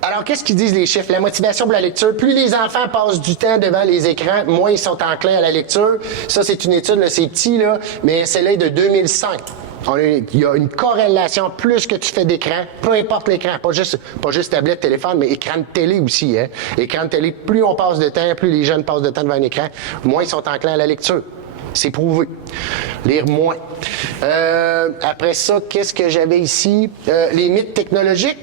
Alors, qu'est-ce qu'ils disent les chiffres? La motivation pour la lecture. Plus les enfants passent du temps devant les écrans, moins ils sont enclins à la lecture. Ça, c'est une étude, là, c'est petit, là, mais celle-là est de 2005. Il y a une corrélation, plus que tu fais d'écran, peu importe l'écran, pas juste tablette, téléphone, mais écran de télé aussi. Hein? Écran de télé, plus on passe de temps, plus les jeunes passent de temps devant un écran, moins ils sont enclins à la lecture. C'est prouvé. Lire moins. Après ça, qu'est-ce que j'avais ici? Les mythes technologiques.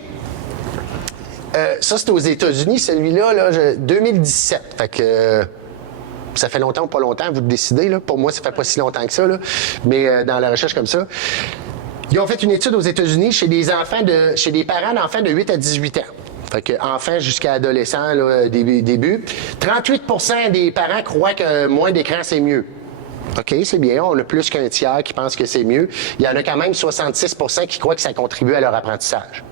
Ça, c'est aux États-Unis, celui-là, là, 2017. Fait que ça fait longtemps ou pas longtemps, vous décidez. Là. Pour moi, ça fait pas si longtemps que ça. Là. Mais dans la recherche comme ça, ils ont fait une étude aux États-Unis chez des parents d'enfants de 8 à 18 ans. Fait que enfants jusqu'à adolescents, là, début. 38% des parents croient que moins d'écran, c'est mieux. OK, c'est bien. On a plus qu'un tiers qui pense que c'est mieux. Il y en a quand même 66% qui croient que ça contribue à leur apprentissage.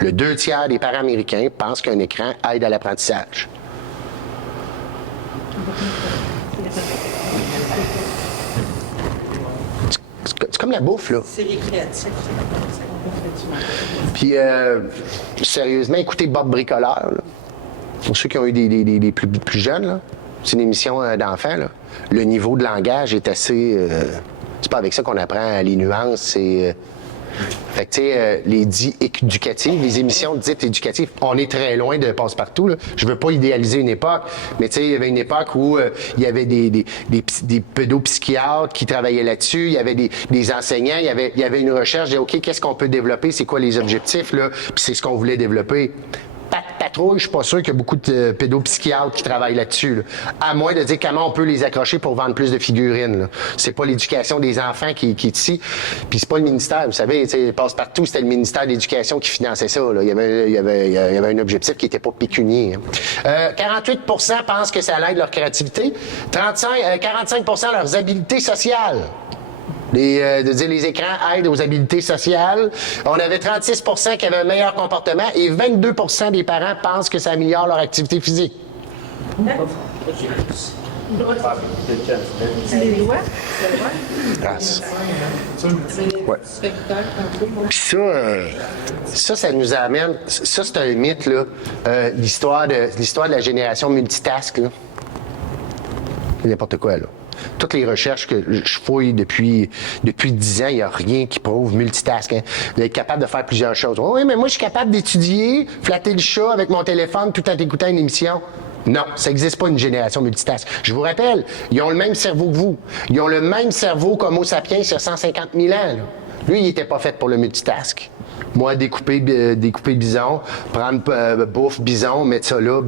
Le 2 tiers des parents américains pensent qu'un écran aide à l'apprentissage. C'est comme la bouffe, là. C'est récréatif. Puis, sérieusement, écoutez Bob Bricoleur, là. Pour ceux qui ont eu des plus jeunes, là. C'est une émission d'enfants, là. Le niveau de langage est assez... c'est pas avec ça qu'on apprend les nuances, c'est... Fait que, tu sais, les dits éducatifs, les émissions dites éducatives, on est très loin de passe-partout, là. Je veux pas idéaliser une époque, mais tu sais, il y avait une époque où il y avait des pédopsychiatres qui travaillaient là-dessus, il y avait des enseignants, il y avait une recherche, de OK, qu'est-ce qu'on peut développer, c'est quoi les objectifs, là, puis c'est ce qu'on voulait développer. Patrouille, je suis pas sûr qu'il y a beaucoup de pédopsychiatres qui travaillent là-dessus. Là. À moins de dire comment on peut les accrocher pour vendre plus de figurines. Là. C'est pas l'éducation des enfants qui est ici. Puis c'est pas le ministère. Vous savez, passe-partout, c'était le ministère de l'Éducation qui finançait ça. Là. Il y avait un objectif qui était pas pécunier. Hein. 48% pensent que ça aide leur créativité. 45% leurs habiletés sociales. De dire les écrans aident aux habiletés sociales. On avait 36% qui avaient un meilleur comportement et 22% des parents pensent que ça améliore leur activité physique. C'est les doigts? Grâce. Ouais. Puis ça nous amène... Ça, c'est un mythe, là. L'histoire de la génération multitask, là. C'est n'importe quoi, là. Toutes les recherches que je fouille depuis 10 ans, il n'y a rien qui prouve multitask. Hein. D'être capable de faire plusieurs choses. Oh, oui, mais moi, je suis capable d'étudier, flatter le chat avec mon téléphone tout en écoutant une émission. Non, ça n'existe pas une génération multitask. Je vous rappelle, ils ont le même cerveau que vous. Ils ont le même cerveau qu'Homo sapiens il y a 150 000 ans. Là. Lui, il n'était pas fait pour le multitask. Moi, découper bison, prendre bouffe bison, mettre ça là,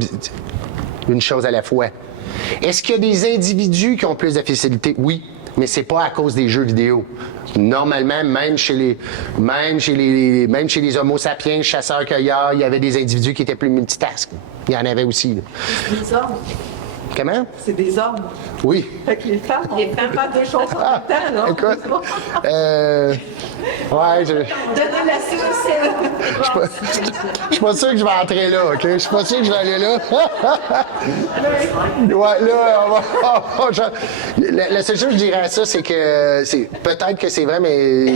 une chose à la fois. Est-ce qu'il y a des individus qui ont plus de facilité? Oui, mais c'est pas à cause des jeux vidéo. Normalement, même chez les Homo sapiens, chasseurs-cueilleurs, il y avait des individus qui étaient plus multitask. Il y en avait aussi. Là. C'est des hommes. Comment? C'est des hommes. Oui. Fait que les femmes font pas deux choses en même temps, non? Écoute, ouais, Donner la source. je suis pas sûr que je vais entrer là, OK? Je suis pas sûr que je vais aller là. Ouais, là, la seule chose que je dirais à ça, c'est que peut-être que c'est vrai, mais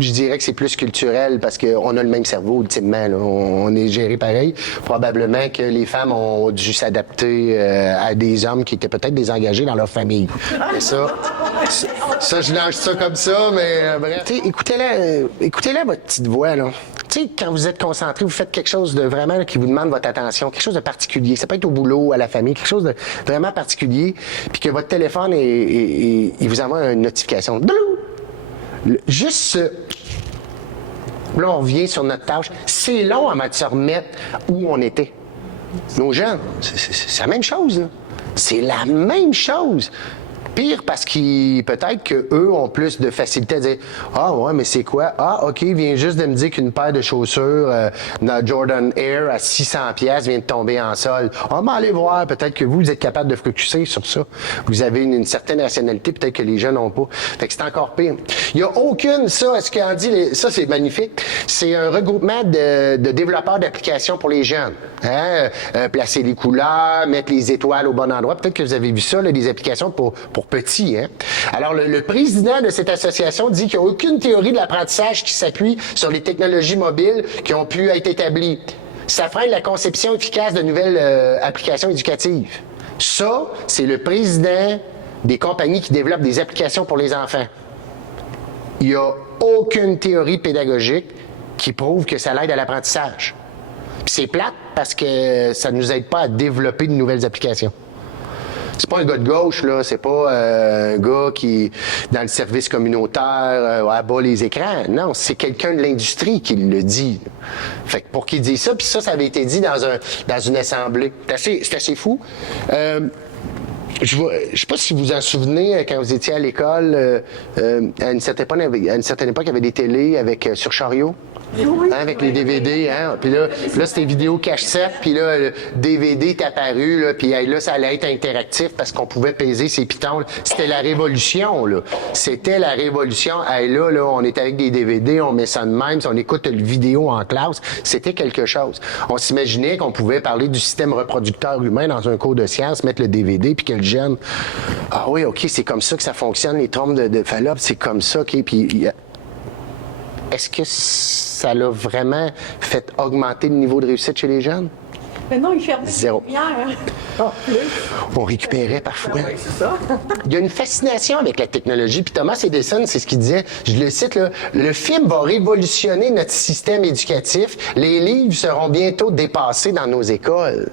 je dirais que c'est plus culturel parce qu'on a le même cerveau, ultimement. Là. On est géré pareil. Probablement que les femmes ont dû s'adapter à des hommes qui étaient peut-être désengagés dans leur famille. Mais ça, je lâche ça comme ça, mais bref. Écoutez-la, votre petite voix, là. Tu sais, quand vous êtes concentré, vous faites quelque chose de vraiment là, qui vous demande votre attention, quelque chose de particulier. Ça peut être au boulot, à la famille, quelque chose de vraiment particulier, puis que votre téléphone, il vous envoie une notification. Juste ce... Là, on revient sur notre tâche. C'est long avant de se remettre où on était. Nos jeunes, c'est la même chose, là. C'est la même chose. Pire parce qu'ils peut-être qu'eux ont plus de facilité à dire « Ah ouais, mais c'est quoi? Ah, OK, il vient juste de me dire qu'une paire de chaussures Jordan Air à 600$ vient de tomber en sol. Ah, ben allez voir, peut-être que vous êtes capable de focuser sur ça. Vous avez une certaine rationalité, peut-être que les jeunes n'ont pas. Fait que c'est encore pire. Il n'y a aucune, ça, ce qu'on dit, ça c'est magnifique, c'est un regroupement de développeurs d'applications pour les jeunes. Hein? Placer les couleurs, mettre les étoiles au bon endroit. Peut-être que vous avez vu ça, là, des applications pour pour petit. Hein? Alors, le président de cette association dit qu'il n'y a aucune théorie de l'apprentissage qui s'appuie sur les technologies mobiles qui ont pu être établies. Ça freine la conception efficace de nouvelles applications éducatives. Ça, c'est le président des compagnies qui développent des applications pour les enfants. Il n'y a aucune théorie pédagogique qui prouve que ça l'aide à l'apprentissage. Puis c'est plate parce que ça ne nous aide pas à développer de nouvelles applications. C'est pas un gars de gauche, là. C'est pas un gars qui, dans le service communautaire, abat les écrans. Non, c'est quelqu'un de l'industrie qui le dit. Fait que pour qu'il dise ça, puis ça avait été dit dans une assemblée. C'est assez fou. Je ne sais pas si vous vous en souvenez, quand vous étiez à l'école, à une certaine époque, il y avait des télés sur chariot. Hein, avec les DVD, hein? Puis là c'était vidéo cassette, puis là, le DVD est apparu, là, puis là, ça allait être interactif parce qu'on pouvait peser ses pitons. C'était la révolution, là. C'était la révolution. Hey, là, on est avec des DVD, on met ça de même, on écoute le vidéo en classe. C'était quelque chose. On s'imaginait qu'on pouvait parler du système reproducteur humain dans un cours de sciences, mettre le DVD, puis que le jeune... Ah oui, OK, c'est comme ça que ça fonctionne, les trompes de Fallope, c'est comme ça, OK, puis... Est-ce que ça l'a vraiment fait augmenter le niveau de réussite chez les jeunes? Mais non, il fermait Zéro. les lumières. On récupérait parfois. Oui, c'est ça. Il y a une fascination avec la technologie. Puis Thomas Edison, c'est ce qu'il disait. Je le cite, là, le film va révolutionner notre système éducatif. Les livres seront bientôt dépassés dans nos écoles.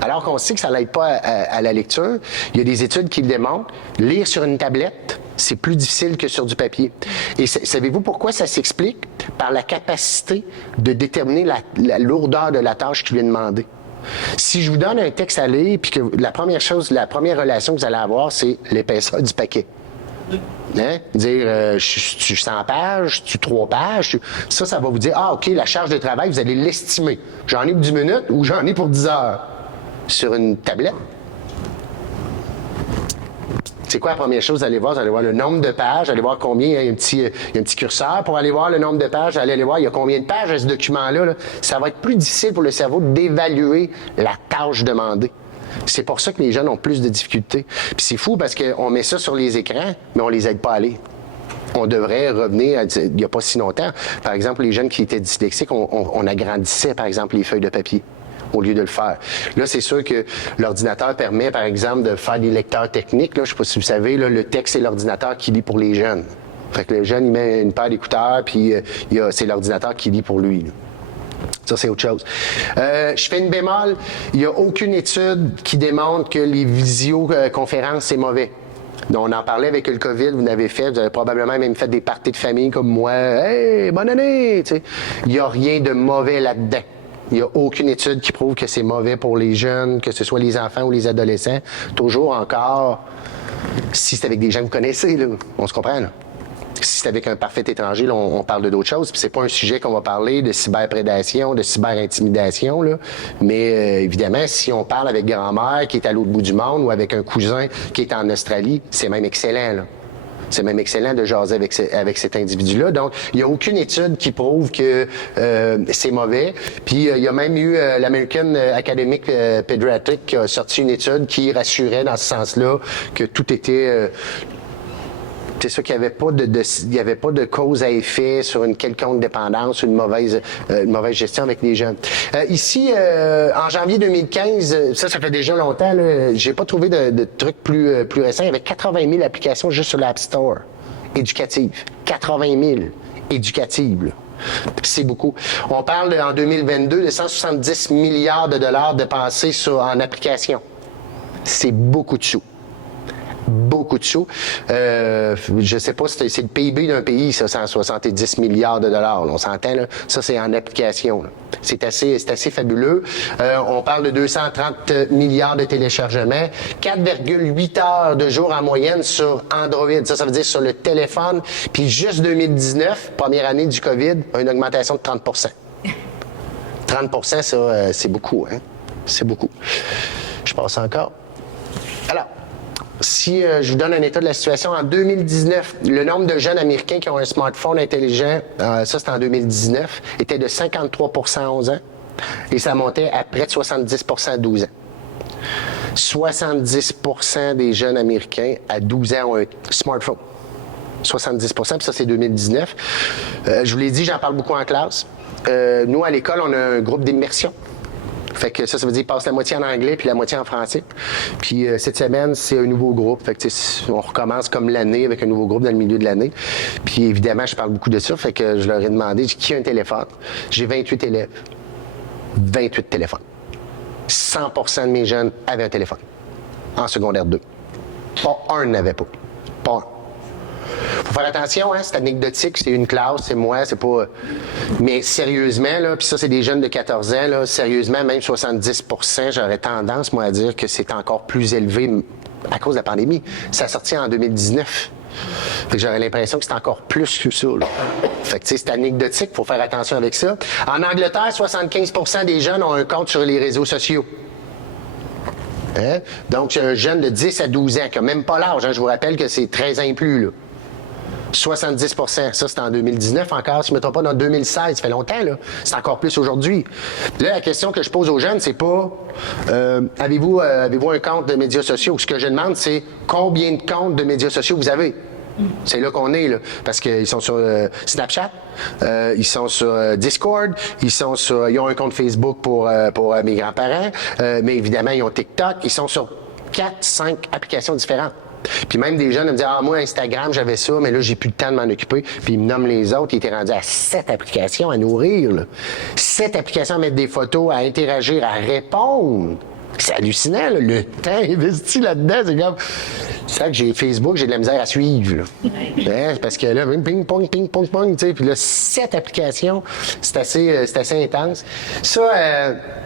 Alors qu'on sait que ça n'aide pas à la lecture, il y a des études qui le démontrent. Lire sur une tablette, c'est plus difficile que sur du papier. Et savez-vous pourquoi ça s'explique? Par la capacité de déterminer la lourdeur de la tâche qui lui est demandée. Si je vous donne un texte à lire, puis que la première relation que vous allez avoir, c'est l'épaisseur du paquet. Hein? Dire, tu 100 pages, tu 3 pages, ça va vous dire, ah, OK, la charge de travail, vous allez l'estimer. J'en ai pour 10 minutes ou j'en ai pour 10 heures. Sur une tablette. C'est quoi la première chose que vous allez voir? Vous allez voir le nombre de pages, vous allez voir combien, il y a un petit curseur pour aller voir le nombre de pages, vous allez aller voir il y a combien de pages à ce document-là. Là. Ça va être plus difficile pour le cerveau d'évaluer la tâche demandée. C'est pour ça que les jeunes ont plus de difficultés. Puis c'est fou parce qu'on met ça sur les écrans, mais on les aide pas à lire. On devrait revenir, il n'y a pas si longtemps, par exemple, les jeunes qui étaient dyslexiques, on agrandissait, par exemple, les feuilles de papier au lieu de le faire. Là, c'est sûr que l'ordinateur permet, par exemple, de faire des lecteurs techniques. Là, je ne sais pas si vous savez, là, le texte, c'est l'ordinateur qui lit pour les jeunes. Fait que le jeune, il met une paire d'écouteurs, puis c'est l'ordinateur qui lit pour lui. Là. Ça, c'est autre chose. Je fais une bémol. Il n'y a aucune étude qui démontre que les visioconférences, c'est mauvais. Donc, on en parlait avec le COVID, vous l'avez fait, vous avez probablement même fait des parties de famille comme moi. Hey, bonne année! T'sais. Il n'y a rien de mauvais là-dedans. Il n'y a aucune étude qui prouve que c'est mauvais pour les jeunes, que ce soit les enfants ou les adolescents. Toujours encore, si c'est avec des gens que vous connaissez, là, on se comprend, là. Si c'est avec un parfait étranger, là, on parle de d'autres choses. Puis c'est pas un sujet qu'on va parler de cyberprédation, de cyberintimidation, là. Mais évidemment, si on parle avec grand-mère qui est à l'autre bout du monde ou avec un cousin qui est en Australie, c'est même excellent, là. C'est même excellent de jaser avec cet individu-là. Donc, il n'y a aucune étude qui prouve que c'est mauvais. Puis, il y a même eu l'American Academic Pediatrics qui a sorti une étude qui rassurait dans ce sens-là que tout était... c'est ça qu'il n'y avait pas de cause à effet sur une quelconque dépendance ou une mauvaise gestion avec les jeunes. Ici, en janvier 2015, ça fait déjà longtemps, là, j'ai pas trouvé de trucs plus récents. Il y avait 80 000 applications juste sur l'App Store éducatives. 80 000 éducatives, là. C'est beaucoup. On parle en 2022 de 170 milliards de dollars dépensés en applications. C'est beaucoup de sous. Beaucoup de sous. Je sais pas, c'est le PIB d'un pays, ça, 170 milliards de dollars. Là, on s'entend, là. Ça, c'est en application. Là. C'est assez fabuleux. On parle de 230 milliards de téléchargements, 4,8 heures de jour en moyenne sur Android. Ça veut dire sur le téléphone. Puis juste 2019, première année du COVID, une augmentation de 30 30 ça, c'est beaucoup. Hein? C'est beaucoup. Je passe encore. Alors, si je vous donne un état de la situation, en 2019, le nombre de jeunes Américains qui ont un smartphone intelligent, ça c'était en 2019, était de 53 à 11 ans et ça montait à près de 70 à 12 ans. 70% des jeunes Américains à 12 ans ont un smartphone. 70%, puis ça, c'est 2019. Je vous l'ai dit, j'en parle beaucoup en classe. Nous, à l'école, on a un groupe d'immersion. Fait que ça veut dire qu'ils passent la moitié en anglais puis la moitié en français. Puis cette semaine, c'est un nouveau groupe. Fait que on recommence comme l'année avec un nouveau groupe dans le milieu de l'année. Puis évidemment, je parle beaucoup de ça. Fait que je leur ai demandé qui a un téléphone. J'ai 28 élèves. 28 téléphones. 100% de mes jeunes avaient un téléphone. En secondaire 2. Pas un n'avait pas. Pas un. Faut faire attention, hein, c'est anecdotique, c'est une classe, c'est moi, c'est pas... Mais sérieusement, là, puis ça, c'est des jeunes de 14 ans, là, sérieusement, même 70%, j'aurais tendance, moi, à dire que c'est encore plus élevé à cause de la pandémie. Ça a sorti en 2019. Fait que j'aurais l'impression que c'est encore plus que ça, là. Fait que, tu sais, c'est anecdotique, faut faire attention avec ça. En Angleterre, 75% des jeunes ont un compte sur les réseaux sociaux. Hein? Donc, c'est un jeune de 10 à 12 ans qui n'a même pas l'âge. Hein? Je vous rappelle que c'est 13 ans et plus, là. 70%. Ça, c'est en 2019 encore. Si je ne me trompe pas, dans 2016. Ça fait longtemps, là. C'est encore plus aujourd'hui. Là, la question que je pose aux jeunes, c'est pas avez-vous un compte de médias sociaux? Ce que je demande, c'est combien de comptes de médias sociaux vous avez? C'est là qu'on est, là. Parce qu'ils sont sur Snapchat, ils sont sur Discord, ils ont un compte Facebook pour mes grands-parents, mais évidemment, ils ont TikTok, ils sont sur 4-5 applications différentes. Puis même des jeunes me disent « Ah, moi, Instagram, j'avais ça, mais là, j'ai plus le temps de m'en occuper. » Puis ils me nomment les autres, ils étaient rendus à 7 applications à nourrir, là. 7 applications à mettre des photos, à interagir, à répondre. C'est hallucinant, là, le temps investi là-dedans. C'est comme... C'est vrai que j'ai Facebook, j'ai de la misère à suivre, là. Hein, parce que là, ping-pong, ping-pong, tu sais, puis là, 7 applications, c'est assez intense. Ça,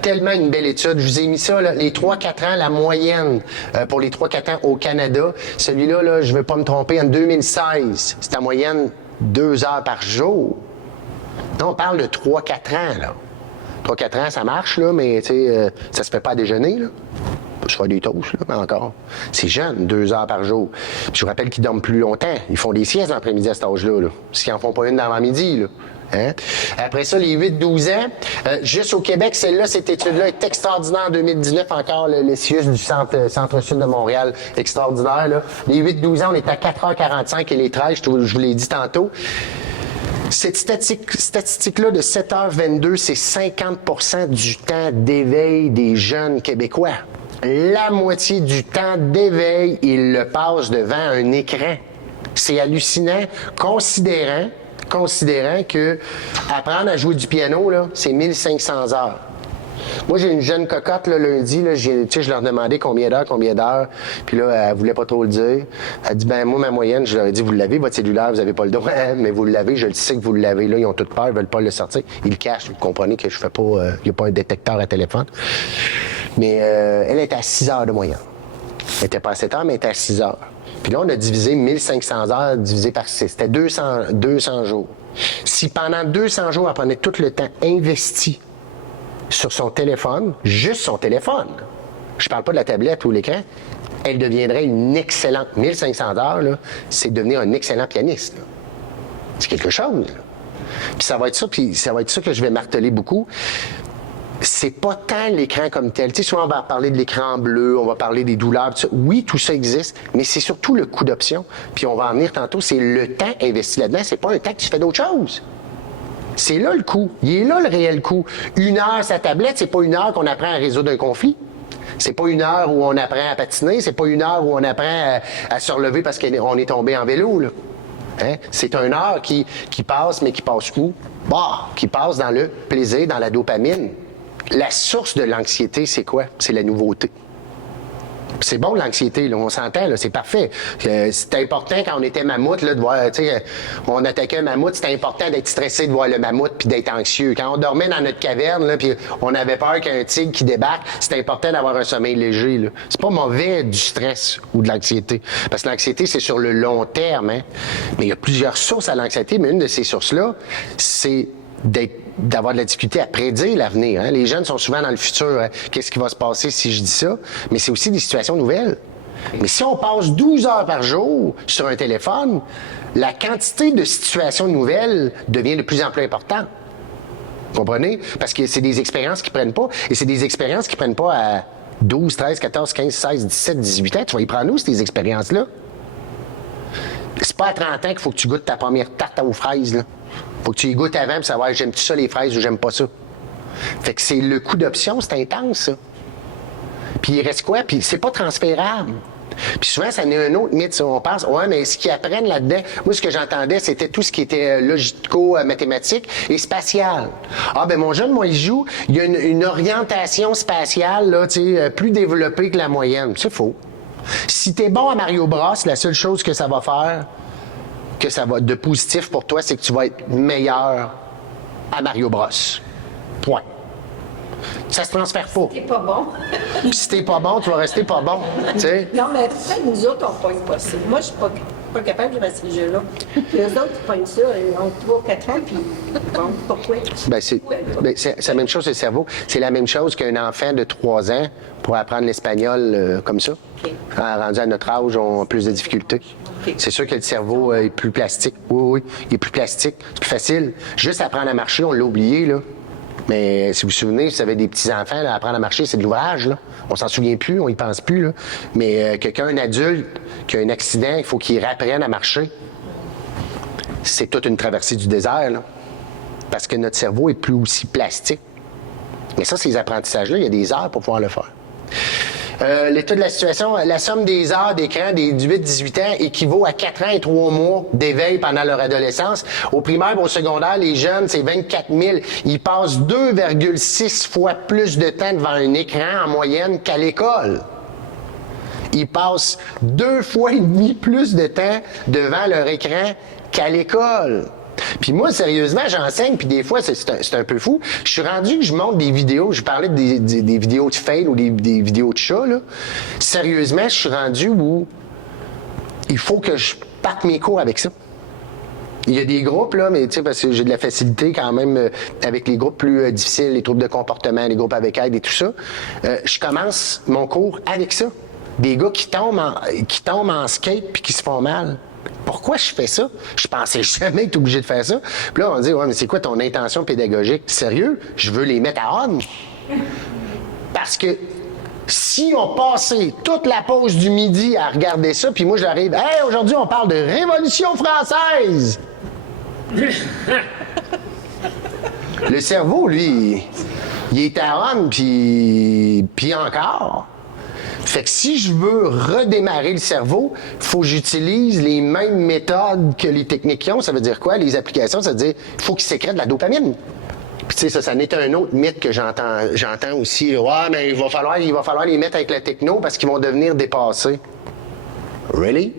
tellement une belle étude. Je vous ai mis ça, là, les 3-4 ans, la moyenne pour les 3-4 ans au Canada. Celui-là, là, je ne vais pas me tromper, en 2016, c'est en moyenne 2 heures par jour. Là, on parle de 3-4 ans, là. 3-4 ans, ça marche, là, mais tu sais, ça se fait pas à déjeuner, là. Je fais des toasts, là, mais encore. C'est jeune, 2 heures par jour. Puis je vous rappelle qu'ils dorment plus longtemps. Ils font des siestes l'après-midi à cet âge-là, là. Parce qu'ils en font pas une dans midi, là. Hein? Après ça, les 8-12 ans, juste au Québec, celle-là, cette étude-là est extraordinaire en 2019, encore le CIUS du centre-sud de Montréal, extraordinaire, là. Les 8-12 ans, on est à 4h45 et les 13, je vous l'ai dit tantôt. Cette statistique-là de 7h22, c'est 50% du temps d'éveil des jeunes Québécois. La moitié du temps d'éveil, ils le passent devant un écran. C'est hallucinant, considérant que apprendre à jouer du piano, là, c'est 1500 heures. Moi, j'ai une jeune cocotte, là, lundi, là, je leur demandais combien d'heures, puis là, elle voulait pas trop le dire. Elle dit, ben moi, ma moyenne, je leur ai dit, vous l'avez, votre cellulaire, vous avez pas le droit, mais vous l'avez, je le sais que vous l'avez. Là, ils ont toute peur, ils veulent pas le sortir. Ils le cachent, vous comprenez que je fais pas, il n'y a pas un détecteur à téléphone. Mais elle était à 6 heures de moyenne. Elle était pas à 7 heures, mais elle était à 6 heures. Puis là, on a divisé 1500 heures divisé par 6. C'était 200 jours. Si pendant 200 jours, elle prenait tout le temps investi sur son téléphone, juste son téléphone, je parle pas de la tablette ou l'écran, elle deviendrait une excellente... 1500 heures, là, c'est devenir un excellent pianiste. Là. C'est quelque chose. Là. Puis ça va être ça que je vais marteler beaucoup. C'est pas tant l'écran comme tel. Tu sais, souvent, on va parler de l'écran bleu, on va parler des douleurs, tout ça. Oui, tout ça existe, mais c'est surtout le coût d'option. Puis on va en venir tantôt, c'est le temps investi là-dedans. C'est pas un temps que tu fais d'autre chose. C'est là le coût. Il est là le réel coût. 1 heure sa tablette, c'est pas 1 heure qu'on apprend à résoudre un conflit. C'est pas 1 heure où on apprend à patiner. C'est pas 1 heure où on apprend à se relever parce qu'on est tombé en vélo, là. Hein? C'est 1 heure qui passe, mais qui passe où? Bah, qui passe dans le plaisir, dans la dopamine. La source de l'anxiété, c'est quoi? C'est la nouveauté. C'est bon l'anxiété, là, on s'entend, là, c'est parfait. C'était important quand on était mammouth, là, de voir, tu sais, on attaquait un mammouth, c'était important d'être stressé de voir le mammouth puis d'être anxieux. Quand on dormait dans notre caverne, là, puis on avait peur qu'un tigre qui débarque, c'était important d'avoir un sommeil léger, là. C'est pas mauvais du stress ou de l'anxiété, parce que l'anxiété, c'est sur le long terme, hein. Mais il y a plusieurs sources à l'anxiété, mais une de ces sources-là, c'est d'avoir de la difficulté à prédire l'avenir. Hein? Les jeunes sont souvent dans le futur. Hein? Qu'est-ce qui va se passer si je dis ça? Mais c'est aussi des situations nouvelles. Mais si on passe 12 heures par jour sur un téléphone, la quantité de situations nouvelles devient de plus en plus importante. Vous comprenez? Parce que c'est des expériences qui prennent pas. Et c'est des expériences qui prennent pas 12, 13, 14, 15, 16, 17, 18 ans, tu vas y prendre où, ces expériences-là? C'est pas à 30 ans qu'il faut que tu goûtes ta première tarte aux fraises, là. Faut que tu y goûtes avant pour savoir j'aime-tu ça les fraises ou j'aime pas ça. Fait que c'est le coût d'option, c'est intense, ça. Puis il reste quoi? Puis c'est pas transférable. Puis souvent, ça n'est un autre mythe. On pense, ouais, mais ce qu'ils apprennent là-dedans, moi, ce que j'entendais, c'était tout ce qui était logico-mathématique et spatial. Ah, ben mon jeune, moi, il joue, il y a une orientation spatiale, là, tu sais, plus développée que la moyenne. C'est faux. Si t'es bon à Mario Bros, la seule chose que ça va faire, que ça va de positif pour toi, c'est que tu vas être meilleur à Mario Bros. Point. Ça se transfère pas. T'es pas bon. Si t'es pas bon, tu vas rester pas bon. T'sais? Non, mais peut-être nous autres, on pogne pas ça. Moi, je suis pas capable de jouer à ces jeux-là. Puis eux autres, ils pognent ça, ils ont 3 ou 4 ans, puis bon, pourquoi? C'est la même chose, le cerveau. C'est la même chose qu'un enfant de 3 ans pour apprendre l'espagnol comme ça. Okay. Rendu à notre âge, on a plus de difficultés. Okay. C'est sûr que le cerveau est plus plastique. Oui, il est plus plastique. C'est plus facile. Juste apprendre à marcher, on l'a oublié, là. Mais si vous vous souvenez, si vous avez des petits-enfants, là, apprendre à marcher, c'est de l'ouvrage, là. On s'en souvient plus, on y pense plus, là. Mais quelqu'un, un adulte, qui a un accident, il faut qu'il réapprenne à marcher. C'est toute une traversée du désert, là. Parce que notre cerveau est plus aussi plastique. Mais ça, ces apprentissages-là, il y a des heures pour pouvoir le faire. L'état de la situation, la somme des heures d'écran des 18-18 ans équivaut à 4 ans et 3 mois d'éveil pendant leur adolescence. Au primaire et au secondaire, les jeunes, c'est 24 000. Ils passent 2,6 fois plus de temps devant un écran en moyenne qu'à l'école. Ils passent 2,5 fois plus de temps devant leur écran qu'à l'école. Puis moi, sérieusement, j'enseigne, puis des fois, c'est un peu fou. Je suis rendu que je montre des vidéos, je parlais des vidéos de fail ou des vidéos de chats, là. Sérieusement, je suis rendu où il faut que je parte mes cours avec ça. Il y a des groupes, là, mais tu sais, parce que j'ai de la facilité quand même avec les groupes plus difficiles, les troubles de comportement, les groupes avec aide et tout ça. Je commence mon cours avec ça. Des gars qui tombent en skate puis qui se font mal. Pourquoi je fais ça? Je pensais jamais être obligé de faire ça. Puis là, on dit, ouais, mais c'est quoi ton intention pédagogique? Sérieux? Je veux les mettre à on. Parce que si on passait toute la pause du midi à regarder ça, puis moi, j'arrive, hey, aujourd'hui, on parle de Révolution française! Le cerveau, lui, il est à on, puis encore. Fait que si je veux redémarrer le cerveau, il faut que j'utilise les mêmes méthodes que les techniquions. Ça veut dire quoi? Les applications, ça veut dire qu'il faut qu'ils sécrètent de la dopamine. Puis tu sais, ça n'est un autre mythe que j'entends aussi. Ouais, mais il va falloir les mettre avec la techno parce qu'ils vont devenir dépassés. Really?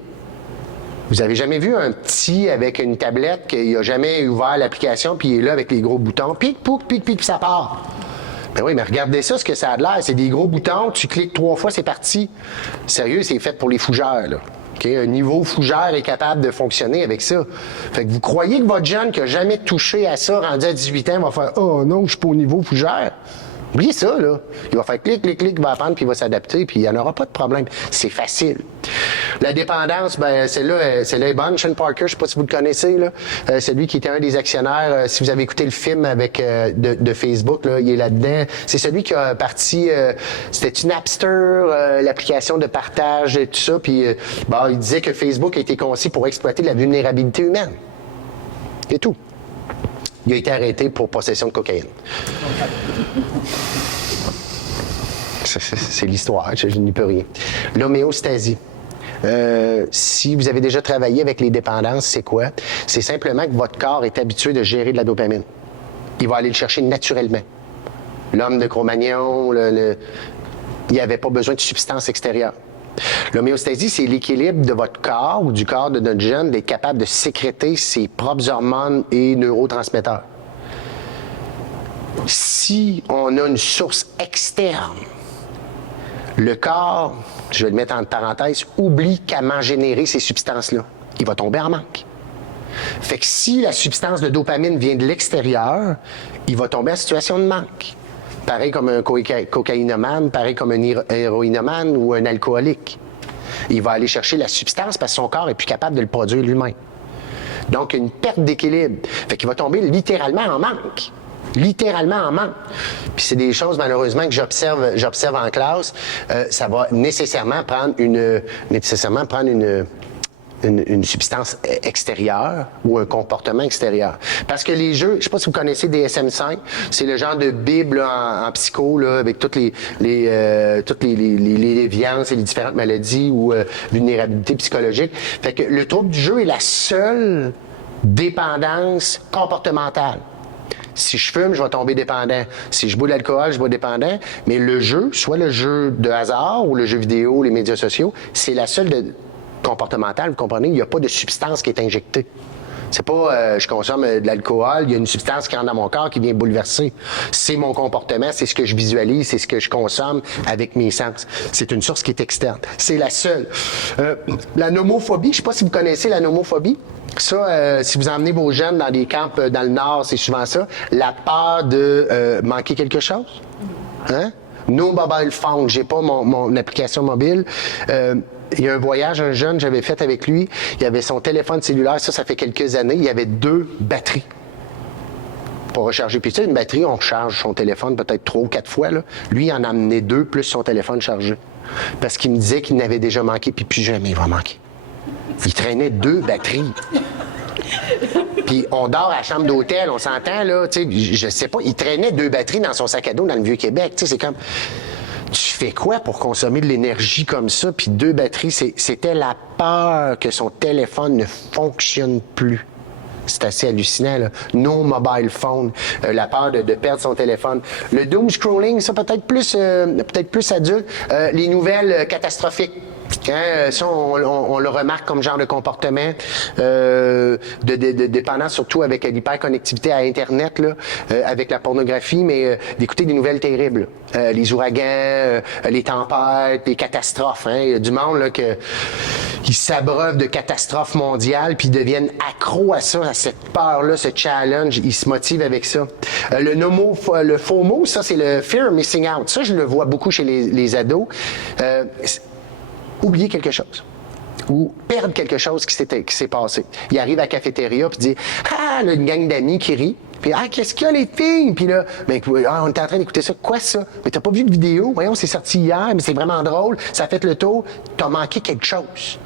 Vous avez jamais vu un petit avec une tablette qui n'a jamais ouvert l'application puis il est là avec les gros boutons, pic, pouc, pic, pic, puis ça part. Ben oui, mais regardez ça, ce que ça a de l'air. C'est des gros boutons, tu cliques 3 fois, c'est parti. Sérieux, c'est fait pour les fougères, là. Okay? Un niveau fougère est capable de fonctionner avec ça. Fait que vous croyez que votre jeune qui n'a jamais touché à ça, rendu à 18 ans, va faire « Oh non, je suis pas au niveau fougère ». Oubliez ça, là. Il va faire clic, clic, clic, il va apprendre, puis il va s'adapter, puis il n'y en aura pas de problème. C'est facile. La dépendance, ben, celle-là est bonne. Sean Parker, je ne sais pas si vous le connaissez, là. C'est lui qui était un des actionnaires. Si vous avez écouté le film avec de Facebook, là, il est là-dedans. C'est celui qui a parti, c'était une Napster, l'application de partage et tout ça, puis bon, il disait que Facebook a été conçu pour exploiter la vulnérabilité humaine. C'est tout. Il a été arrêté pour possession de cocaïne. C'est l'histoire, je n'y peux rien. L'homéostasie. Si vous avez déjà travaillé avec les dépendances, c'est quoi? C'est simplement que votre corps est habitué de gérer de la dopamine. Il va aller le chercher naturellement. L'homme de Cro-Magnon, il n'y avait pas besoin de substances extérieures. L'homéostasie, c'est l'équilibre de votre corps ou du corps de notre jeune d'être capable de sécréter ses propres hormones et neurotransmetteurs. Si on a une source externe, le corps, je vais le mettre entre parenthèses, oublie comment générer ces substances-là. Il va tomber en manque. Fait que si la substance de dopamine vient de l'extérieur, il va tomber en situation de manque. Pareil comme un cocaïnomane, pareil comme un héroïnomane ou un alcoolique. Il va aller chercher la substance parce que son corps est plus capable de le produire lui-même. Donc, une perte d'équilibre. Fait qu'il va tomber littéralement en manque. Littéralement en manque. Puis c'est des choses, malheureusement, que j'observe en classe. Ça va nécessairement prendre une substance extérieure ou un comportement extérieur. Parce que les jeux, je sais pas si vous connaissez DSM-5, c'est le genre de bible là, en psycho là, avec toutes les déviances et les différentes maladies ou vulnérabilités psychologiques. Fait que le trouble du jeu est la seule dépendance comportementale. Si je fume, je vais tomber dépendant. Si je bois de l'alcool, je bois dépendant. Mais le jeu, soit le jeu de hasard ou le jeu vidéo, les médias sociaux, c'est la seule comportementale, vous comprenez? Il n'y a pas de substance qui est injectée. C'est pas je consomme de l'alcool, il y a une substance qui rentre dans mon corps qui vient bouleverser. C'est mon comportement, c'est ce que je visualise, c'est ce que je consomme avec mes sens. C'est une source qui est externe. C'est la seule. La nomophobie, je sais pas si vous connaissez la nomophobie. Ça, si vous emmenez vos jeunes dans des camps dans le Nord, c'est souvent ça. La peur de manquer quelque chose. Hein? No mobile phone, j'ai pas mon application mobile. Il y a un voyage, un jeune, j'avais fait avec lui. Il avait son téléphone cellulaire, ça fait quelques années. Il y avait 2 batteries pour recharger. Puis tu sais, une batterie, on recharge son téléphone peut-être 3 ou 4 fois. Là. Lui, il en a amené 2 plus son téléphone chargé. Parce qu'il me disait qu'il n'avait déjà manqué, puis plus jamais il va manquer. Il traînait 2 batteries. Puis on dort à la chambre d'hôtel, on s'entend, là, tu sais, je sais pas, il traînait 2 batteries dans son sac à dos dans le Vieux-Québec, tu sais, c'est comme... Tu fais quoi pour consommer de l'énergie comme ça, puis 2 batteries? C'était la peur que son téléphone ne fonctionne plus. C'est assez hallucinant, là. No mobile phone, la peur de perdre son téléphone. Le doom scrolling, ça peut-être plus adulte. Les nouvelles catastrophiques. Hein, ça, on le remarque comme genre de comportement de dépendance, surtout avec l'hyperconnectivité à Internet, là, avec la pornographie, mais d'écouter des nouvelles terribles. Les ouragans, les tempêtes, les catastrophes. Hein. Il y a du monde là, qui s'abreuve de catastrophes mondiales, puis ils deviennent accros à ça, à cette peur-là, ce challenge. Ils se motivent avec ça. Le FOMO, ça, c'est le Fear of Missing Out. Ça, je le vois beaucoup chez les ados. Oublier quelque chose ou perdre quelque chose qui s'est passé. Il arrive à la cafétéria puis dit « Ah, là, une gang d'amis qui rit. Puis « Ah, qu'est-ce qu'il y a les filles? » Puis là, ben, on était en train d'écouter ça. Quoi ça? Mais t'as pas vu de vidéo? Voyons, c'est sorti hier, mais c'est vraiment drôle. Ça a fait le tour. T'as manqué quelque chose.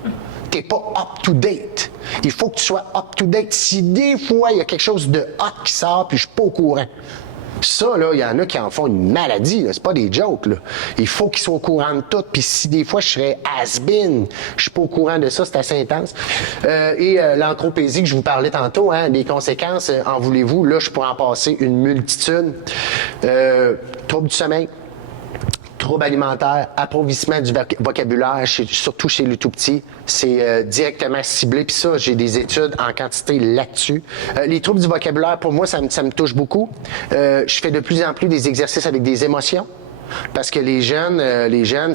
T'es pas up-to-date. Il faut que tu sois up-to-date. Si des fois, il y a quelque chose de hot qui sort puis je suis pas au courant. Ça, là, il y en a qui en font une maladie, là. C'est pas des jokes, là. Il faut qu'ils soient au courant de tout, puis si des fois je serais has-been, je suis pas au courant de ça, c'est assez intense. L'anthropésie que je vous parlais tantôt, hein, les conséquences, en voulez-vous, là, je pourrais en passer une multitude. Troubles du sommeil, troubles alimentaires, appauvrissement du vocabulaire, surtout chez les tout-petits, c'est directement ciblé. Puis ça, j'ai des études en quantité là-dessus. Les troubles du vocabulaire, pour moi, ça me touche beaucoup. Je fais de plus en plus des exercices avec des émotions. Parce que les jeunes,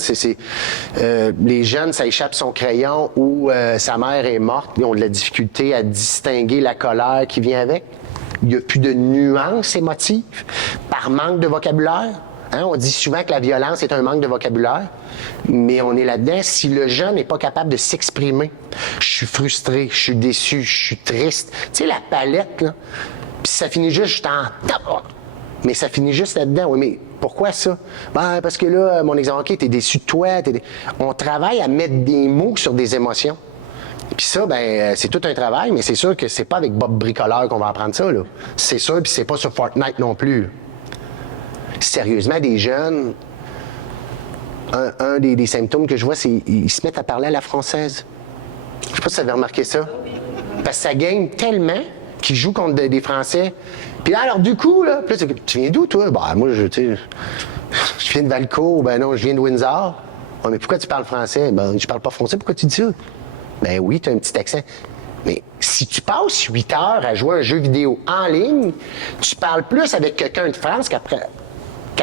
ça échappe son crayon ou sa mère est morte. Ils ont de la difficulté à distinguer la colère qui vient avec. Il n'y a plus de nuances émotives par manque de vocabulaire. Hein, on dit souvent que la violence est un manque de vocabulaire, mais on est là-dedans. Si le jeune n'est pas capable de s'exprimer, je suis frustré, je suis déçu, je suis triste. Tu sais, la palette, là, puis ça finit juste en tabac. Mais ça finit juste là-dedans. Oui, mais pourquoi ça? Ben, parce que là, mon exemple, OK, t'es déçu de toi. On travaille à mettre des mots sur des émotions. Puis ça, ben, c'est tout un travail, mais c'est sûr que c'est pas avec Bob Bricoleur qu'on va apprendre ça, là. C'est sûr, puis c'est pas sur Fortnite non plus. Sérieusement, des jeunes, un des symptômes que je vois, c'est qu'ils se mettent à parler à la française. Je sais pas si vous avez remarqué ça. Parce que ça gagne tellement qu'ils jouent contre des Français. Puis là, alors du coup, là, tu viens d'où, toi? Ben, moi, je viens de Valcourt. Ben non, je viens de Windsor. Oh, mais pourquoi tu parles français? Ben, je parle pas français. Pourquoi tu dis ça? Ben oui, tu as un petit accent. Mais si tu passes 8 heures à jouer à un jeu vidéo en ligne, tu parles plus avec quelqu'un de France qu'à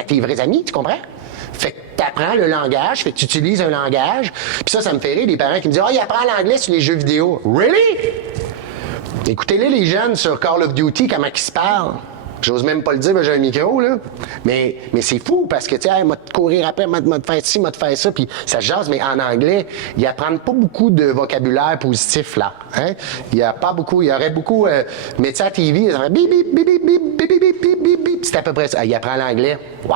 tes vrais amis, tu comprends? Fait que tu apprends le langage, fait que tu utilises un langage. Puis ça me fait rire, des parents qui me disent « Ah, il apprend l'anglais sur les jeux vidéo. » Really? Écoutez-les, les jeunes, sur Call of Duty, comment ils se parlent. J'ose même pas le dire, j'ai un micro, là. Mais c'est fou, parce que, tu sais, m'a te courir après, m'a te faire ci, m'a te faire ça, puis ça jase, mais en anglais, ils apprennent pas beaucoup de vocabulaire positif, là. Hein? Il y aurait beaucoup, mais tu sais, à TV, ça fait bip, bip, bip, bip, bip, bip, bip, bip, bip, c'est à peu près ça. Il apprend l'anglais. Wow!